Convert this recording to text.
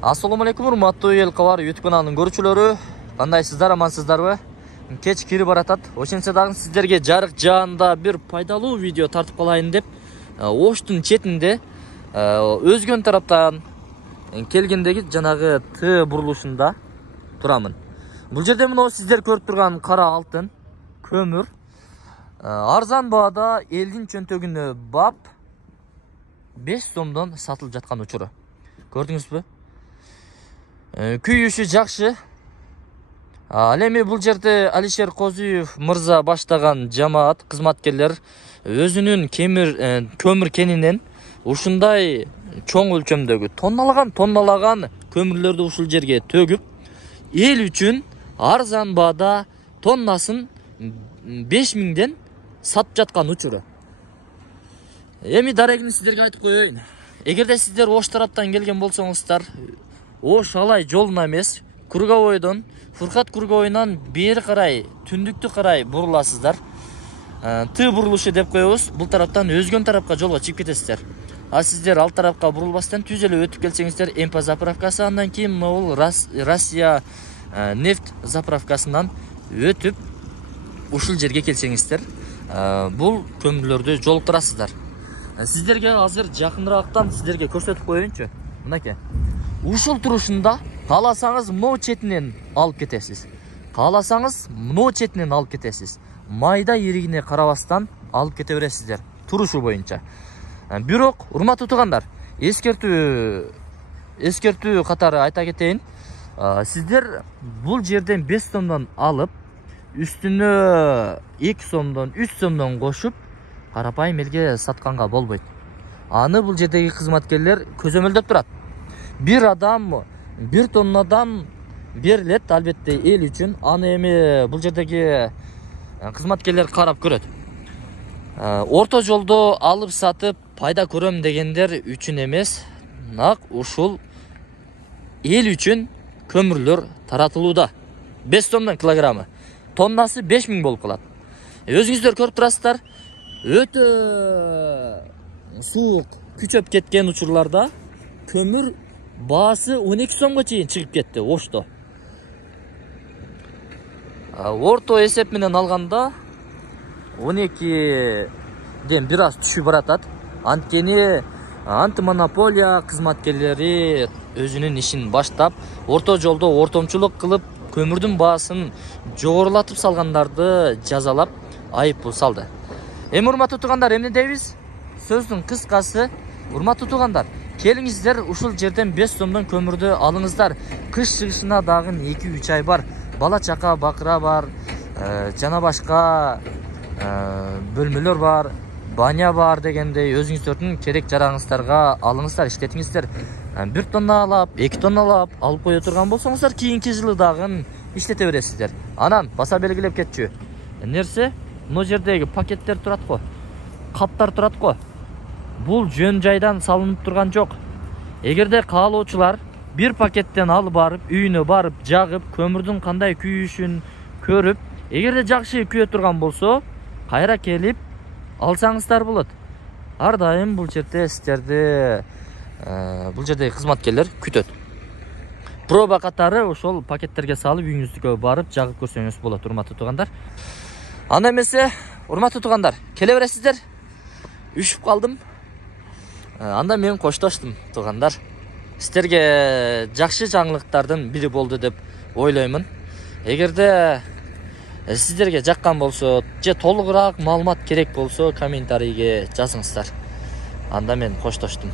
Assalamu alaikum, урматтуу эл кабар YouTube каналынын көрүүчүлөрү. Кандайсыздар, амансыздарбы? Кеч кирип баратат. Ошентсе дагы сиздерге жарык жаанда бир пайдалуу видео тартып калайын деп Оштун четинде өзгөн тараптан келгендеги жанагы Т бурулушунда турамын. Бул жерде мына сиздер көрүп турган кара алтын, көмүр арзан баада элдин чөнтөгүнө бап 5 сомдон сатылып жаткан учуру. Көрдүңүзбү? Күйүшү жакшы. Ал эми бул жерде Алишер Козуев мырза баштаган жамаат кызматкерлер өзүнүн көмүр кенинен ушундай чоң өлчөмдөгү тонналаган көмүрлөрдү ушул жерге төгүп, эл үчүн арзан баада тоннасын 5000ден сатып жаткан учуру. Эми дарегин сиздерге айтып коеюн. Эгерде сиздер Ош тараптан келген болсоңуздар, Ош алай жолуна эмес, Кургабойдон, Фуркат Кургабойунан бери карай, түндүктү карай буруласыздар. Т бурулушу деп коебуз. Бул тараптан өзгөн тарапка жолго чыгып кетесиздер. А сиздер ал тарапка бурулбастан түз эле өтүп келсеңиздер, МП заправкасы, андан кийин бул Россия нефть заправкасынан өтүп ушул жерге келсеңиздер, бул көмүрлөрдү жолуктурасыздар. Сиздерге азыр жакыныраактан сиздерге көрсөтүп коеюнчу. Мынакей. Ушул турушунда кааласаңыз могу четинен алып кетесиз. Кааласаңыз могу четинен алып кетесиз. Майда иригине карабастан алып кете бересиздер. Турушу боюнча. Бирок, урматтуу туугандар, эскертүү катары айта кетейин. Сиздер бул жерден 5 сомдон алып, үстүнө 2 сомдон, 3 сомдон кошуп, карапайым элге сатканга болбойт. Аны бул жердеги кызматкерлер көзөмөлдөп турат. Бир адам 1 тоннадан берилет, албетте эл үчүн. Аны эми бул жердеги кызматкерлер карап көрөт. Орто жолдо алып сатып пайда көрөм дегендер үчүн эмес, нак ушул эл үчүн көмүрлөр таратылууда. 5 сомдон килограммы. Тоннасы 5000 болуп калат. Өзүңүздөр көрүп турасыздар. Өтө суук күчөп кеткен учурларда көмүр баасы 12 сомго чейин чыгып кетти Ошто. Орто эсеп менен алганда 12ден бир аз түшүп баратат. Анткени антимонополия кызматкерлери өзүнүн ишин баштап, орто жолдо ортомчулук кылып, көмүрдүн баасын жогорулатып салгандарды жазалап, айыппул салды. Эми урматтуу туугандар, эмне дейбиз? Сөздүн кыскасы, урматтуу туугандар, келиңиздер ушул жерден 5 сомдон көмүрдү алыңыздар. Кыш чыгышына дагы 2-3 ай бар. Бала чака, бакыра бар, жана башка бөлмөлөр бар, баня бар дегендей өзүңүздөрдүн керек жарагыңыздарга алыңыздар, иштетиңиздер. 1 тонна алып, 2 тонна алып кое турган болсоңуздар, кийинки жылы дагы иштете бересиздер. Анан баса белгилеп кетчү. Нерсе? Мына жердеги пакеттер турат го. Каптар турат го. Бул жөн жайдан салынып турган жок. Эгерде каалоочулар бир пакеттен алып барып, үйүнө барып, жагып, көмүрдүн кандай күйүшүн көрүп, эгерде жакшы күйө турган болсо, кайра келип алсаңыздар болот. Ар дайым бул жерде сиздерди бул жердеги кызматкерлер күтөт. Проба катары ошол пакеттерге салып, үйүңүзгө барып, жагып көрсөңүз болот, урматтуу туугандар. Анда эмесе, урматтуу туугандар, келе бересиздер. Үшүп калдым. Анда мен коштоштум, туугандар. Сиздерге жакшы жаңылыктардын бири болду деп ойлоймун. Эгерде сиздерге жаккан болсо, же толугураак маалымат керек болсо, комментарийге жазыңыздар. Анда мен коштоштум.